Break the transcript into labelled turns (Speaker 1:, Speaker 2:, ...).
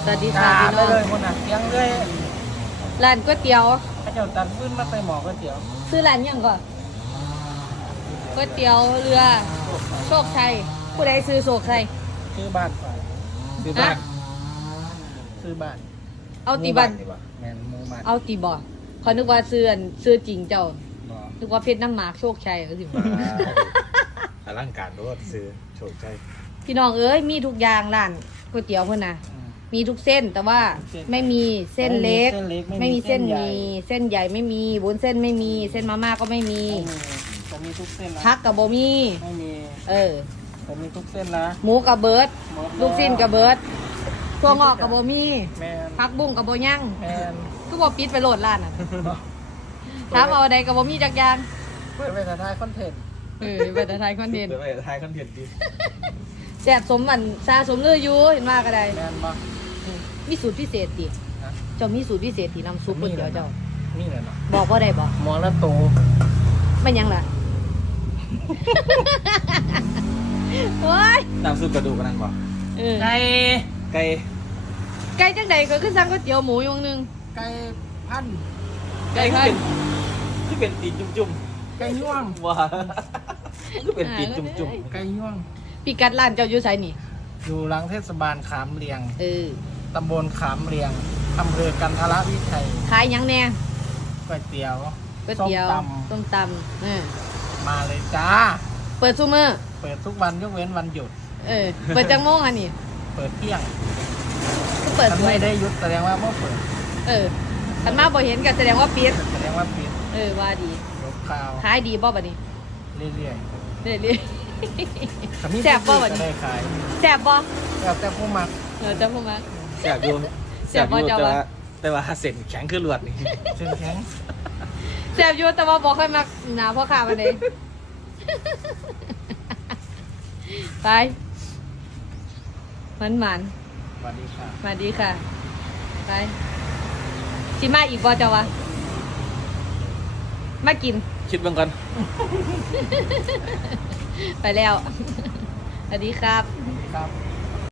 Speaker 1: สวัสดีค่ะพี่น้อง
Speaker 2: เลยคนน่ะยังเลย
Speaker 1: ร้านก๋วยเตี๋ยว
Speaker 2: พระเจ้าตัดพื้นมาใส่หมอก๋วยเตี๋ยว
Speaker 1: ซื้อร้านยังก่อนก๋วยเตี๋ยวเรือโชคชัยผู้ใดซื้อโชคชัย
Speaker 2: ซื้อบ้านก่อน
Speaker 3: ซื้อบ้าน
Speaker 2: ซื้อบ้าน
Speaker 1: เอาตีบัน
Speaker 3: ดีกว่า
Speaker 2: แมนหมูบ้าน
Speaker 1: เอาตีบอเขานึกว่าซื้อจริงเจ้า
Speaker 2: บ่
Speaker 1: นึกว่าเพชรน้ำหมากโชคชัยก็สิ
Speaker 3: อลังการด้วยซื้อโชคใจ
Speaker 1: พี่น้องเอ้ยมีทุกอย่างร้านก๋วยเตี๋ยวเพิ่นน่ะ
Speaker 2: อืม
Speaker 1: มีทุกเส้นแต่ว่าไม่มีเส้นเล็ก
Speaker 2: ไม่มีเส้นเล็กไม่มี
Speaker 1: ไม่มีเส้นใหญ่ไม่มีวุ้นเส้นไม่มีเส้นมาม่าก็ไม่มี
Speaker 2: ผมมีทุกเส้นนะ
Speaker 1: พักกับโบมี
Speaker 2: ไม่มี
Speaker 1: เออ
Speaker 2: ผมมีทุกเส้นนะ
Speaker 1: หมูกับเบิร์ด
Speaker 2: หมด
Speaker 1: ลูกสิ้นกับเบิร์ดตัวงอกกับโบมี
Speaker 2: แมน
Speaker 1: พักบุ้งกับโบย่าง
Speaker 2: แมน
Speaker 1: ก็บอปิดไปโหลดร้านอ่ะถามเอาใดกับโบมีจักอยาง
Speaker 2: เพื่อเป็นท้ายคอนเทนต์
Speaker 1: เออไปแต่ไทยคอนเทนต์
Speaker 3: เดี๋ยวไปถ่ายคอนเทนต์ดี
Speaker 1: แสบสมบันซาสมเลืออยู่เห็นว่าก็ได้
Speaker 2: แมนบ่
Speaker 1: มีสูตรพิเศษติ
Speaker 2: ฮะ
Speaker 1: เจ้ามีสูตรพิเศษที่นำซุปก๋วยเตี๋ยวเจ้า
Speaker 2: มีเลยเนาะ
Speaker 1: บอกว่าได้บอก
Speaker 2: หมอละโต
Speaker 1: ไม่ยังล่ะ โอ้ย
Speaker 3: น้ำซุปกระดูกกันนั่นป่ะ
Speaker 1: เออ
Speaker 2: ไก่
Speaker 3: ไก่
Speaker 1: ไก่จังใดก็คือสั่งก๋วยเตี๋ยวหมูอยงหนึง
Speaker 2: ไก่พันธุ์
Speaker 3: ไก่ที่เป็นตีนจุ่ม
Speaker 2: ไก่ย่วง
Speaker 3: ๆว้าที่เป็นตีนจุ่ม
Speaker 2: ไก่ย่วง
Speaker 1: ปีกัดร้านเจ้าอยู่ไสนี่
Speaker 2: อยู่หลังเทศบาลขามเรียง
Speaker 1: เออ
Speaker 2: ตำบลขามเรียงอำเภอกันทรวิชัย
Speaker 1: ขายหยังแน่
Speaker 2: ก๋วยเตี๋ยว
Speaker 1: ก๋วยเตี๋ยว
Speaker 2: ส้มต
Speaker 1: ส้มตำเออ
Speaker 2: ำมาเลยจ้า
Speaker 1: เปิดซูเมอร์
Speaker 2: เปิดทุกวันยกเว้นวันหยุด
Speaker 1: เออ เปิดจังโมงอันนี้
Speaker 2: เปิดเที่ยง
Speaker 1: ก็เปิด
Speaker 2: ถ้าไม่ได้หยุดแสดงว่าเมื่อเปิด
Speaker 1: เออคันมาบ่เห็นก็แสดงว่าปิด
Speaker 2: แสดงว่าปิด
Speaker 1: เออว่าดี
Speaker 2: ยกข่าว
Speaker 1: ขายดีบ่บัดนี้
Speaker 2: เรื่อย
Speaker 1: เรื่อย
Speaker 2: ๆถ้ามี
Speaker 1: แซ่บบ่วะ
Speaker 2: ก็
Speaker 1: นี่
Speaker 2: ได้ขาย
Speaker 1: ๆแซ่บบ่
Speaker 2: แล้วแต่ผู้มัก
Speaker 1: เออจ้าพ่อมา
Speaker 3: ๆแซ่บอยู่
Speaker 1: แซ่บบ่
Speaker 3: อยู่
Speaker 1: เจ้า
Speaker 3: แต่
Speaker 1: วะ
Speaker 3: ว่าแต่ว่าเส้นแข็งขึ้นลวดนี่
Speaker 2: เช่นแข็ง
Speaker 1: แซ่บอยู่แต่ว่าบ่ค่อยมักหน้าพ่อค้ามันเด้ ไปมัน
Speaker 2: สวัสดีค่ะ
Speaker 1: มาดีค่ะ ไปสิมาอีกบ่เจ้าวะมากิน
Speaker 3: คิดเบ้างก่อน
Speaker 1: ไปแล้ว สวัสดีครับ
Speaker 2: ครับ